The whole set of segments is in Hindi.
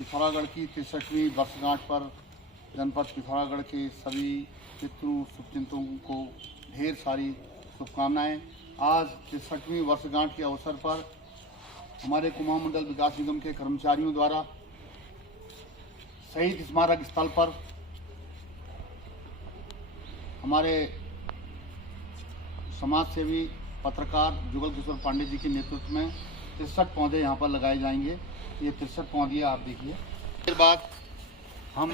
पिथौरागढ़ की 63वीं वर्षगांठ पर जनपद पिथौरागढ़ के सभी पितृ शुभचिंतकों को ढेर सारी शुभकामनाएं। आज 63वीं वर्षगांठ के अवसर पर हमारे कुमाऊं मंडल विकास निगम के कर्मचारियों द्वारा शहीद स्मारक स्थल पर हमारे समाज सेवी पत्रकार जुगल किशोर पांडे जी के नेतृत्व में 63 पौधे यहाँ पर लगाए जाएंगे। ये 63 पौधे आप देखिए। फिर बाद हम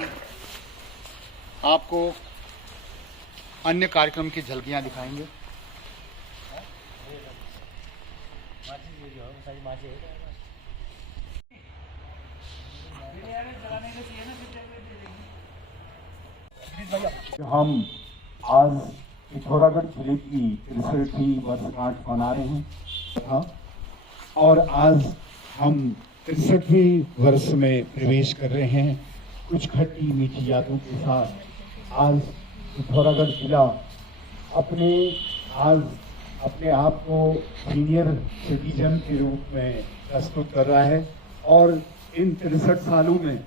आपको अन्य कार्यक्रम की झलकियाँ दिखाएंगे। हम आज पिथौरागढ़ जिले की 63वीं वर्षगांठ मना रहे हैं और आज हम 63वीं वर्ष में प्रवेश कर रहे हैं। कुछ खट्टी मीठी यादों के साथ आज पिथौरागढ़ जिला अपने आप को सीनियर सिटीजन के रूप में प्रस्तुत कर रहा है और इन 63 सालों में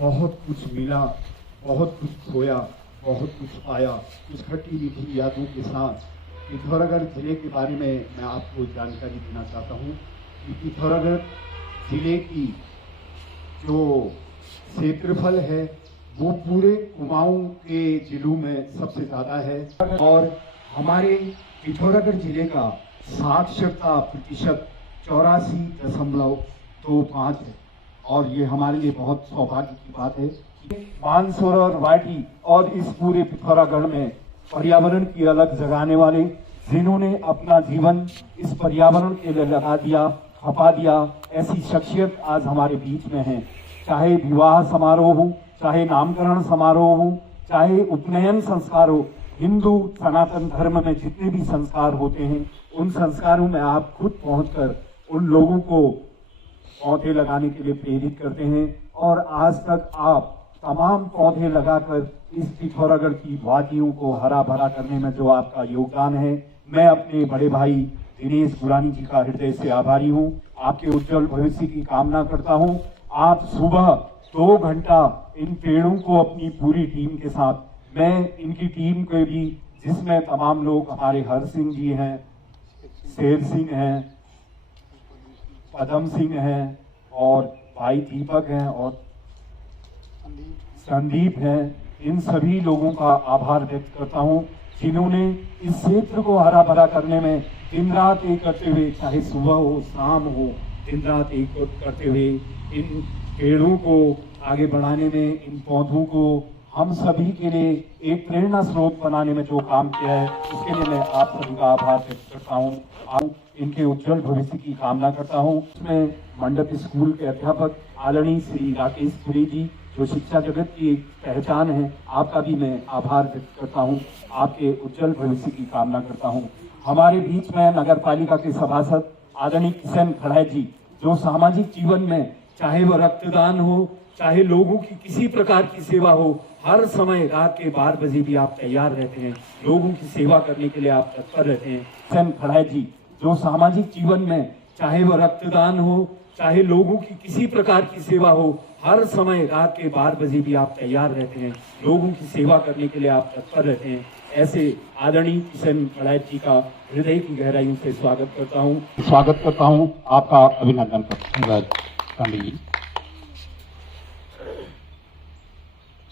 बहुत कुछ मिला, बहुत कुछ खोया, बहुत कुछ पाया। कुछ खट्टी मीठी यादों के साथ पिथौरागढ़ जिले के बारे में मैं आपको जानकारी देना चाहता हूँ कि पिथौरागढ़ जिले की जो क्षेत्रफल है वो पूरे कुमाऊं के जिलों में सबसे ज़्यादा है और हमारे पिथौरागढ़ जिले का साक्षरता प्रतिशत 84.25 है और ये हमारे लिए बहुत सौभाग्य की बात है। मानसरोवर वाटी और इस पूरे पिथौरागढ़ में पर्यावरण की अलग जगाने वाले जिन्होंने अपना जीवन इस पर्यावरण के लिए लगा दिया, खपा दिया, ऐसी शख्सियत आज हमारे बीच में है। चाहे विवाह समारोह हो, चाहे नामकरण समारोह हो, चाहे उपनयन संस्कार हो, हिंदू सनातन धर्म में जितने भी संस्कार होते हैं उन संस्कारों में आप खुद पहुंचकर उन लोगों को पौधे लगाने के लिए प्रेरित करते हैं और आज तक आप तमाम पौधे लगाकर इस पिथौरागढ़ की वादियों को हरा भरा करने में जो आपका योगदान है, मैं अपने बड़े भाई दिनेश गुरानी जी का हृदय से आभारी हूँ। आपके उज्जवल भविष्य की कामना करता हूँ। आप सुबह 2 घंटा इन पेड़ों को अपनी पूरी टीम के साथ, मैं इनकी टीम के भी जिसमें तमाम लोग हमारे हर सिंह जी हैं, शेर सिंह हैं, पदम सिंह हैं और भाई दीपक हैं और संदीप हैं, इन सभी लोगों का आभार व्यक्त करता हूं जिन्होंने इस क्षेत्र को हरा भरा करने में दिन रात एक करते हुए, चाहे सुबह हो शाम हो, दिन रात एक करते हुए इन पेड़ों को आगे बढ़ाने में, इन पौधों को हम सभी के लिए एक प्रेरणा स्रोत बनाने में जो काम किया है उसके लिए मैं आप सभी का आभार व्यक्त करता हूँ। इनके उज्जवल भविष्य की कामना करता हूँ। इसमें मंडप स्कूल के अध्यापक आदरणीय श्री राकेश पुरी जी जो शिक्षा जगत की एक पहचान है, आपका भी मैं आभार व्यक्त करता हूँ। आपके उज्जवल भविष्य की कामना करता हूँ। हमारे बीच में नगर पालिका के सभासद आदरणीय किशन खड़ाई जी जो सामाजिक जीवन में चाहे वो रक्तदान हो, चाहे लोगों की किसी प्रकार की सेवा हो, हर समय रात के 12 बजे भी आप तैयार रहते हैं, लोगों की सेवा करने के लिए आप तत्पर रहते हैं। किशन खड़ाई जी जो सामाजिक जीवन में चाहे वो रक्तदान हो, चाहे लोगों की किसी प्रकार की सेवा हो, हर समय रात के 12 बजे भी आप तैयार रहते हैं, लोगों की सेवा करने के लिए आप तत्पर रहते हैं। ऐसे आदरणीय किशन खड़ाई जी का हृदय की गहराइयों से स्वागत करता हूँ, आपका अभिनंदन करता हूँ।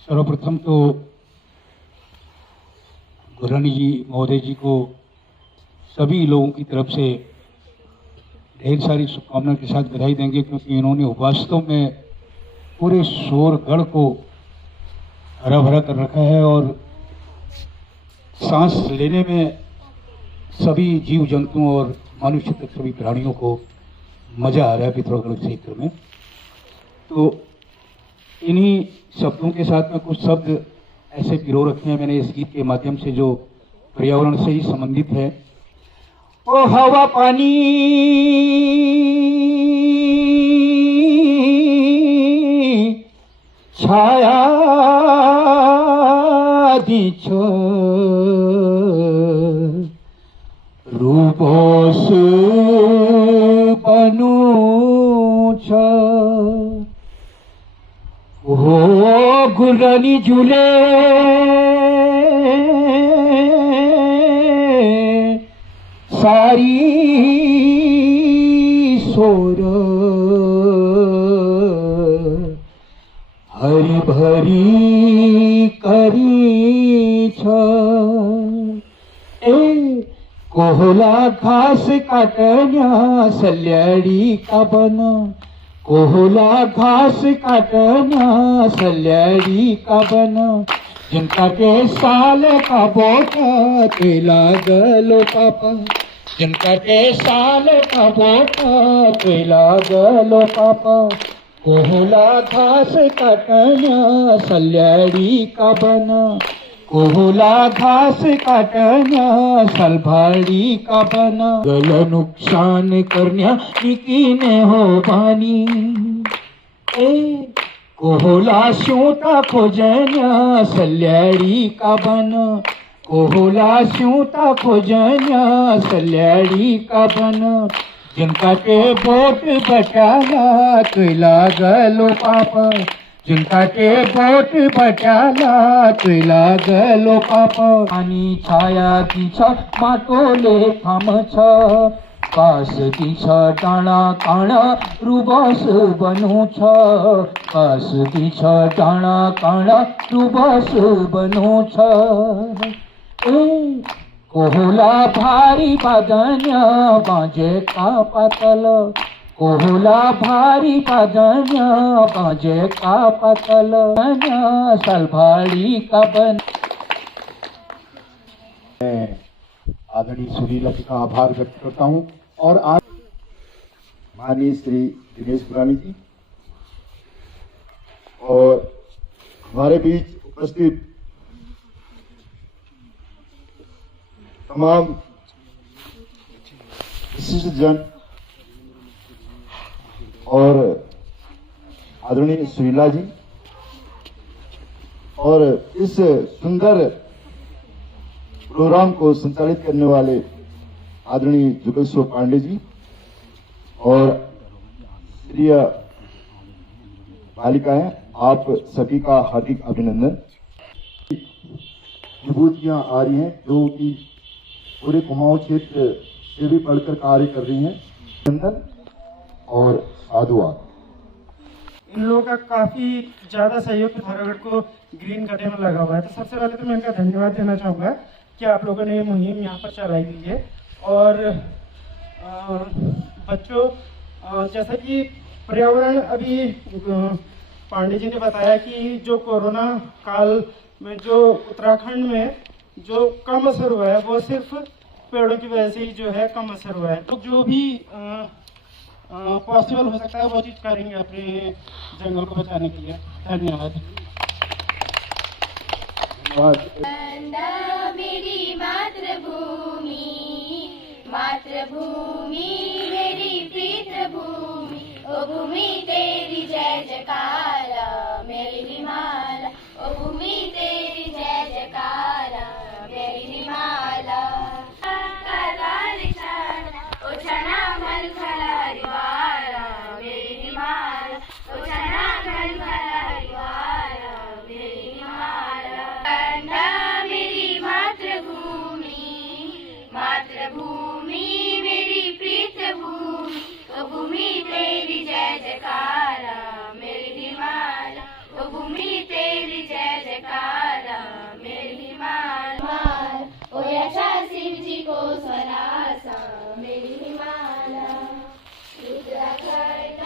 सर्वप्रथम तो गुरानी जी महोदय जी को सभी लोगों की तरफ से ढेर सारी शुभकामनाओं के साथ बधाई देंगे क्योंकि इन्होंने वास्तव में पूरे शोरगढ़ को हरा भरा कर रखा है और सांस लेने में सभी जीव जंतुओं और मनुष्य तक सभी प्राणियों को मजा आ रहा है पिथौरागढ़ क्षेत्र में। तो इन्हीं शब्दों के साथ में कुछ शब्द ऐसे पिरो रखे हैं मैंने इस गीत के माध्यम से जो पर्यावरण से ही संबंधित है। ओ हवा पानी छाया दीछो रूपोस बनू छ ओ गुर्रानी झूले सारी सोर हरी भरी करी छ ए कोहला घास काटण्या सल्याडी का बन कोहला घास काटण्या सल्याडी का बन जिनका के साल का बोट ते लागलो पापा जिनका के साल का बोट ते लागलो पापा कोहला घास काटण्या सल्याडी का बन कोहला घास काटण्या सलभाडी का बन गल नुकसान करण्या निकीने हो बानी ए कोहला शूता खोजण्या सल्याडी का बन कोहला शूता खोजण्या सल्याडी का बन जिनका के बोट बचाला तुला गलो पाप जिनका के बोट बचाला तुला गलो पाप आणि छाया तिछ माटोले थांब छ कास तिछ डाणा काण रुबस बनू छ कास तिछ डाणा काण रुबस बनू छ ए कोहला भारी बादन्या बाजे का पातल कोहला भारी बादन्या बाजे का पातल सलभाड़ी का बन मैं आदरणीय सुरीला जी का आभार व्यक्त करता हूं और आज माननीय श्री दिनेश पुरानी जी और हमारे बीच उपस्थित तमाम विशिष्ट जन और आदरणीय सुरीला जी और इस सुंदर प्रोग्राम को संचालित करने वाले आदरणीय जुगेश्वर पांडे जी और प्रिय बालिकाएं, आप सभी का हार्दिक अभिनंदन। विभूतियां आ रही हैं जो कि पूरे कुमाऊं क्षेत्र से भी बढ़कर कार्य कर रही हैं। अभिनंदन और साधुवाद। इन लोगों का काफी ज्यादा सहयोग पिथौरागढ़ को ग्रीन करने में लगा हुआ है। तो सबसे पहले तो मैं इनका धन्यवाद देना चाहूँगा कि आप लोगों ने ये मुहिम यहाँ पर चलाई हुई है। और बच्चों, जैसा कि पर्यावरण अभी पांडे जी ने बताया कि जो कोरोना काल में जो उत्तराखंड में जो कम असर हुआ है वो सिर्फ पेड़ों की वजह से ही जो है कम असर हुआ है। तो जो भी पॉसिबल हो सकता है वो चीज़ करेंगे अपने जंगल को बचाने के लिए। धन्यवाद। मेरी मातृभूमि, मातृभूमि मेरी प्रीत भूमि, ओ भूमि तेरी जय जयकारा मेरी हिमालय, ओ भूमि तेरी जय जयकारा मेरी हिमालय। ओ छना घल घल वारा मेरी हिमालय, ओ छना घल घल वारा मेरी हिमालय। मेरी मातृभूमि, मातृभूमि मेरी प्रीत भूमि, ओ भूमि तेरी जय जयकारा मेरी हिमालय, ओ भूमि तेरी जय जयकारा मेरी हिमालय। ओ यशा शिव जी को स्वरासा मेरी हिमालय, उत्तराखंड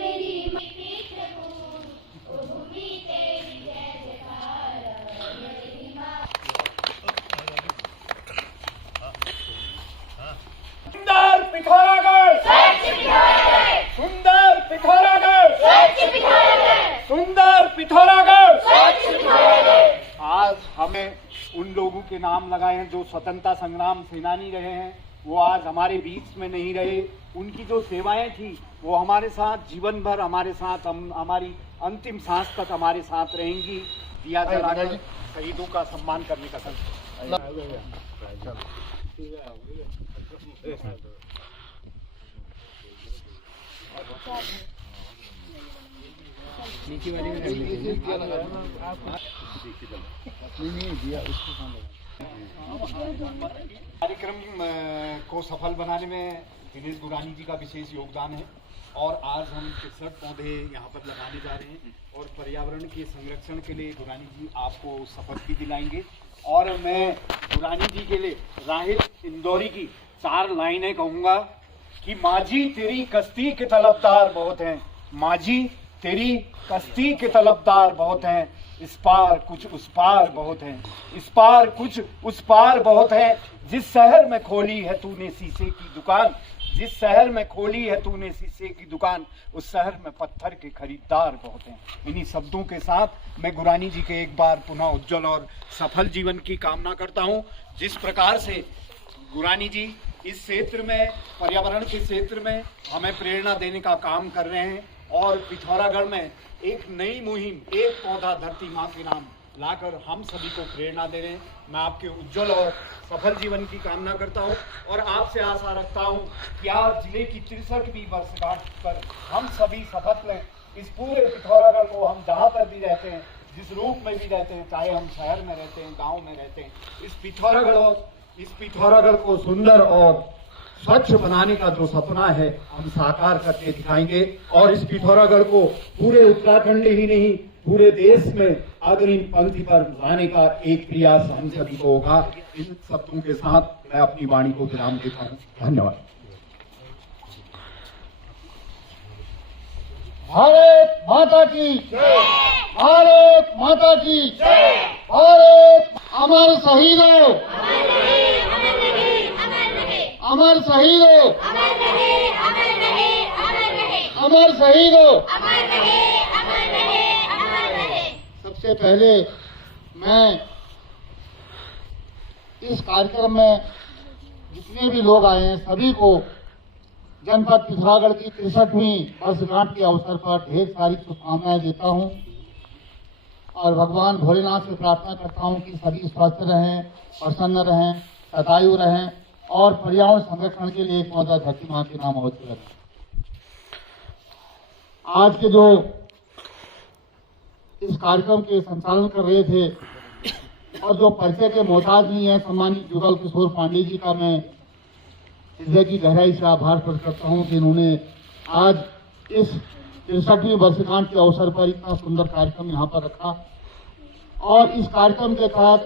मेरी प्रीत भूमि, ओ भूमि तेरी जय जयकारा मेरी हिमालय। सुंदर पिथौरागढ़, स्वच्छ पिथौरागढ़, सुंदर पिथौरागढ़, स्वच्छ पिथौरागढ़, सुंदर पिथौरागढ़। स्वच्छ पिथौरागढ़। आज हमें उन लोगों के नाम लगाए हैं जो स्वतंत्रता संग्राम सेनानी रहे हैं, वो आज हमारे बीच में नहीं रहे। उनकी जो सेवाएं थी वो हमारे साथ जीवन भर, हमारे साथ हमारी अंतिम सांस तक हमारे साथ रहेंगी। दिया जलाकर शहीदों का सम्मान करने का संकल्प। कार्यक्रम को सफल बनाने में दिनेश गुरानी जी का विशेष योगदान है और आज हम 63 पौधे यहाँ पर लगाने जा रहे हैं और पर्यावरण के संरक्षण के लिए गुरानी जी आपको शपथ भी दिलाएंगे। और मैं गुरानी जी के लिए राहिल इंदौरी की 4 लाइनें कहूँगा कि माझी तेरी कश्ती के तलबदार बहुत हैं, माझी तेरी कश्ती के तलबदार बहुत हैं, इस पार कुछ उस पार बहुत हैं, इस पार कुछ उस पार बहुत हैं। जिस शहर में खोली है तूने शीशे की दुकान, जिस शहर में खोली है तूने शीशे की दुकान, उस शहर में पत्थर के खरीदार बहुत हैं। इन्हीं शब्दों के साथ मैं गुरानी जी के एक बार पुनः उज्जवल और सफल जीवन की कामना करता हूं। जिस प्रकार से गुरानी जी इस क्षेत्र में, पर्यावरण के क्षेत्र में हमें प्रेरणा देने का काम कर रहे हैं और पिथौरागढ़ में एक नई मुहिम, एक पौधा धरती माँ के नाम लाकर हम सभी को प्रेरणा दे रहे हैं। मैं आपके उज्जवल और सफल जीवन की कामना करता हूं और आपसे आशा रखता हूं कि आज जिले की 63वीं वर्षगांठ पर हम सभी शपथ लें। इस पूरे पिथौरागढ़ को हम जहाँ पर भी रहते हैं, जिस रूप में भी रहते हैं, चाहे हम शहर में रहते हैं, गाँव में रहते हैं, इस पिथौरागढ़ को सुंदर और स्वच्छ बनाने का जो सपना है हम साकार करके दिखाएंगे और इस पिथौरागढ़ को पूरे उत्तराखंड ही नहीं पूरे देश में अग्रिम पंक्ति पर लाने का एक प्रयास हम सभी को होगा। इन शब्दों के साथ मैं अपनी वाणी को विराम देता हूँ। धन्यवाद। भारत माता की जय, भारत माता की जय, भारत अमर शहीदों, अमर शहीदों, अमर शहीदों। सबसे पहले मैं इस कार्यक्रम में जितने भी लोग आए हैं सभी को जनपद पिथौरागढ़ की 63वीं वर्षगांठ के अवसर पर ढेर सारी शुभकामनाएं देता हूं और भगवान भोलेनाथ से प्रार्थना करता हूं कि सभी स्वस्थ रहें, प्रसन्न रहें, सदायु रहें और पर्यावरण संरक्षण के लिए एक पौधा धरती माँ के नाम अवश्य करें। आज के जो इस कार्यक्रम के संचालन कर रहे थे और जो परिचय के मोहताज नहीं है, सम्मानित जुगल किशोर पांडे जी का मैं हृदय की गहराई से आभार प्रकट करता हूँ कि इन्होंने आज इस 63वीं वर्षगांठ के अवसर पर इतना सुंदर कार्यक्रम यहाँ पर रखा और इस कार्यक्रम के तहत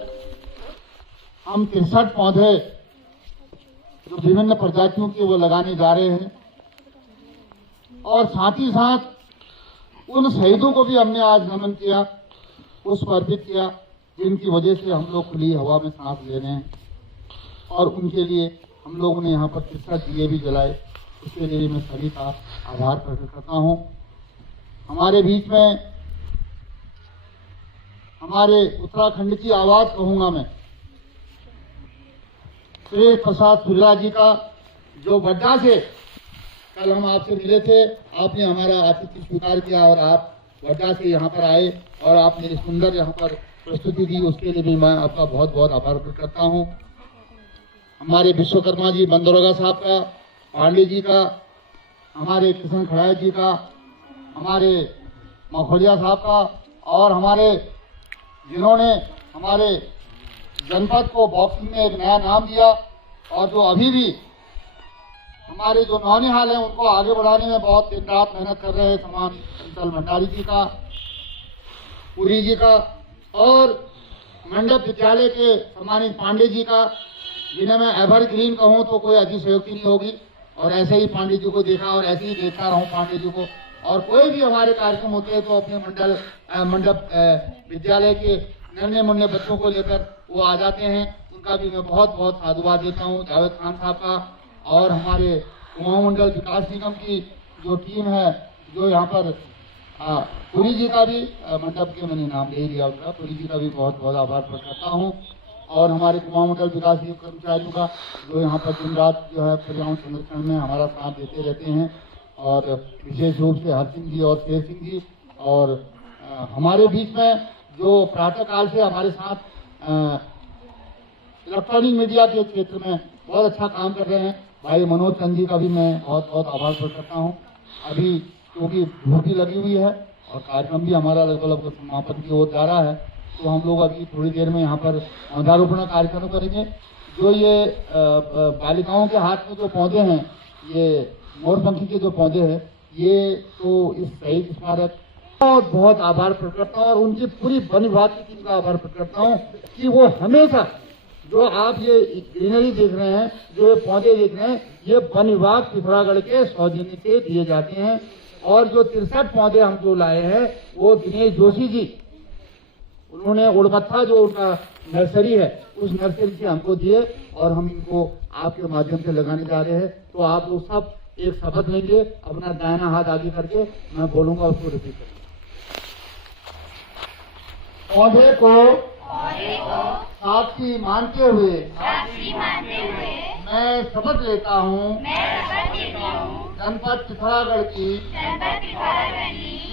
हम 63 पौधे जो विभिन्न प्रजातियों के वो लगाने जा रहे हैं और साथ ही साथ उन शहीदों को भी हमने आज नमन किया, पुष्प अर्पित किया, जिनकी वजह से हम लोग खुली हवा में सांस ले रहे हैं और उनके लिए हम लोगों ने यहाँ पर 63 दिए भी जलाए। उसके लिए मैं सभी का आभार प्रकट करता हूँ। हमारे बीच में हमारे उत्तराखंड की आवाज कहूँगा मैं, श्री प्रसाद सुरीला जी का जो बड्डा से कल हम आपसे मिले थे, आपने हमारा आतिथ्य स्वीकार किया और आप बड्डा से यहाँ पर आए और आपने इस सुंदर यहाँ पर प्रस्तुति दी, उसके लिए भी मैं आपका बहुत बहुत आभार प्रकट करता हूँ। हमारे विश्वकर्मा जी बंदरोगा साहब का, पांडे जी का, हमारे किशन खड़ाई जी का, हमारे मखोलिया साहब का और हमारे जिन्होंने हमारे जनपद को बॉक्सिंग में एक नया नाम दिया और जो अभी भी हमारे जो नौनिहाल हैं उनको आगे बढ़ाने में बहुत दिन रात मेहनत कर रहे हैं, समान चंचल भंडारी जी का, पुरी जी का और मंडप विद्यालय के सम्मानित पांडे जी का, जिन्हें मैं एवरग्रीन कहूँ तो कोई अतिशयोक्ति नहीं होगी और ऐसे ही पांडे जी को देखा और ऐसे ही देखता रहूँ पांडे जी को। और कोई भी हमारे कार्यक्रम होते हैं तो अपने मंडप विद्यालय के नन्हे मुन्ने बच्चों को लेकर वो आ जाते हैं, उनका भी मैं बहुत बहुत साधुवाद देता हूँ। जावेद खान साहब का और हमारे कुमाऊं मंडल विकास निगम की जो टीम है, जो यहाँ पर पुरी जी का भी मंडप के मैंने नाम ले लिया उनका, पुरी जी का भी बहुत बहुत आभार प्रकट करता हूँ और हमारे कुमाऊं मंडल विकास निगम कर्मचारियों का जो यहाँ पर दिन रात जो है पर्यावरण संरक्षण में हमारा साथ देते रहते हैं और विशेष रूप से हर सिंह जी और शेर सिंह जी और हमारे बीच में जो प्रातःकाल से हमारे साथ इलेक्ट्रॉनिक मीडिया के क्षेत्र में बहुत अच्छा काम कर रहे हैं भाई मनोज चंद जी का भी मैं बहुत बहुत आभार प्रकट करता हूँ। अभी क्योंकि ड्यूटी लगी हुई है और कार्यक्रम भी हमारा लगभग समापन की ओर जा रहा है। तो हम लोग अभी थोड़ी देर में यहाँ पर पौधारोपण कार्यक्रम करेंगे। जो ये बालिकाओं के हाथ में जो पौधे हैं, ये मोरपंखी के जो पौधे हैं, ये तो इस शहीद स्मारक बहुत बहुत आभार प्रकट करता हूँ और उनकी पूरी वन विभाग की टीम का आभार प्रकट करता हूँ कि वो हमेशा जो आप ये ग्रीनरी देख रहे हैं, जो ये पौधे देख रहे हैं, ये वन विभाग पिथौरागढ़ के सौजन्य से दिए जाते हैं। और जो 63 पौधे हम जो लाए हैं वो दिनेश जोशी जी, उन्होंने उड़मत्था जो उनका नर्सरी है उस नर्सरी से हमको दिए और हम इनको आपके माध्यम से लगाने जा रहे हैं। तो आप लोग सब एक शपथ लेंगे, अपना दाहिना हाथ आगे करके, मैं बोलूंगा उसको रिपीट करेंगे। पौधे को साक्षी मानते हुए मैं शपथ लेता हूँ जनपद पिथौरागढ़ की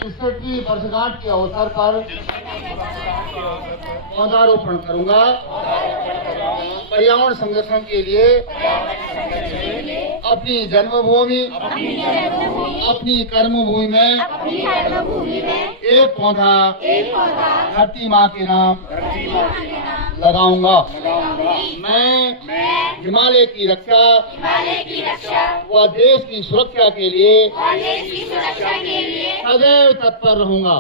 63वीं वर्षगांठ के अवसर पर पौधारोपण करूंगा। पर्यावरण संरक्षण के लिए अपनी जन्मभूमि, अपनी कर्मभूमि में एक पौधा धरती माँ के नाम लगाऊंगा। मैं हिमालय की रक्षा व देश की सुरक्षा के लिए सदैव तत्पर रहूंगा।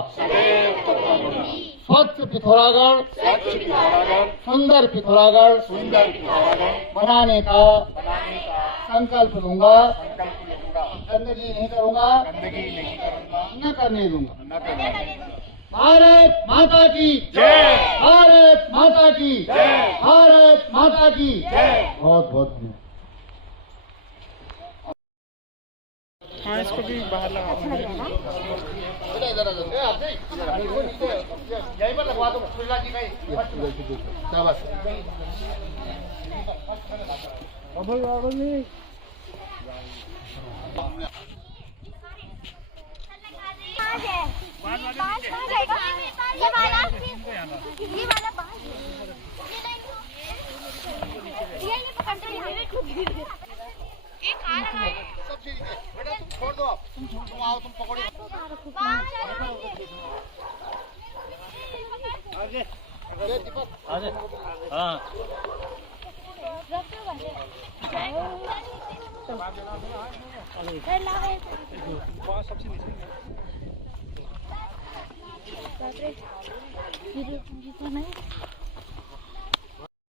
स्वच्छ पिथौरागढ़, सुंदर पिथौरागढ़ बनाने का संकल्प लूंगा। गंदगी नहीं करूंगा, न करने दूंगा। भारत माता की जय, भारत माता की जय, भारत माता की जय। बहुत बहुत धन्यवाद। हाँ, इसको भी बाहर लगा यहीं पर लगवा दो जी का बस। सब चीज बेटा तुम छोड़ दो, तुम आओ, तुम पकड़ो। आगे हाँ सबसे नीचे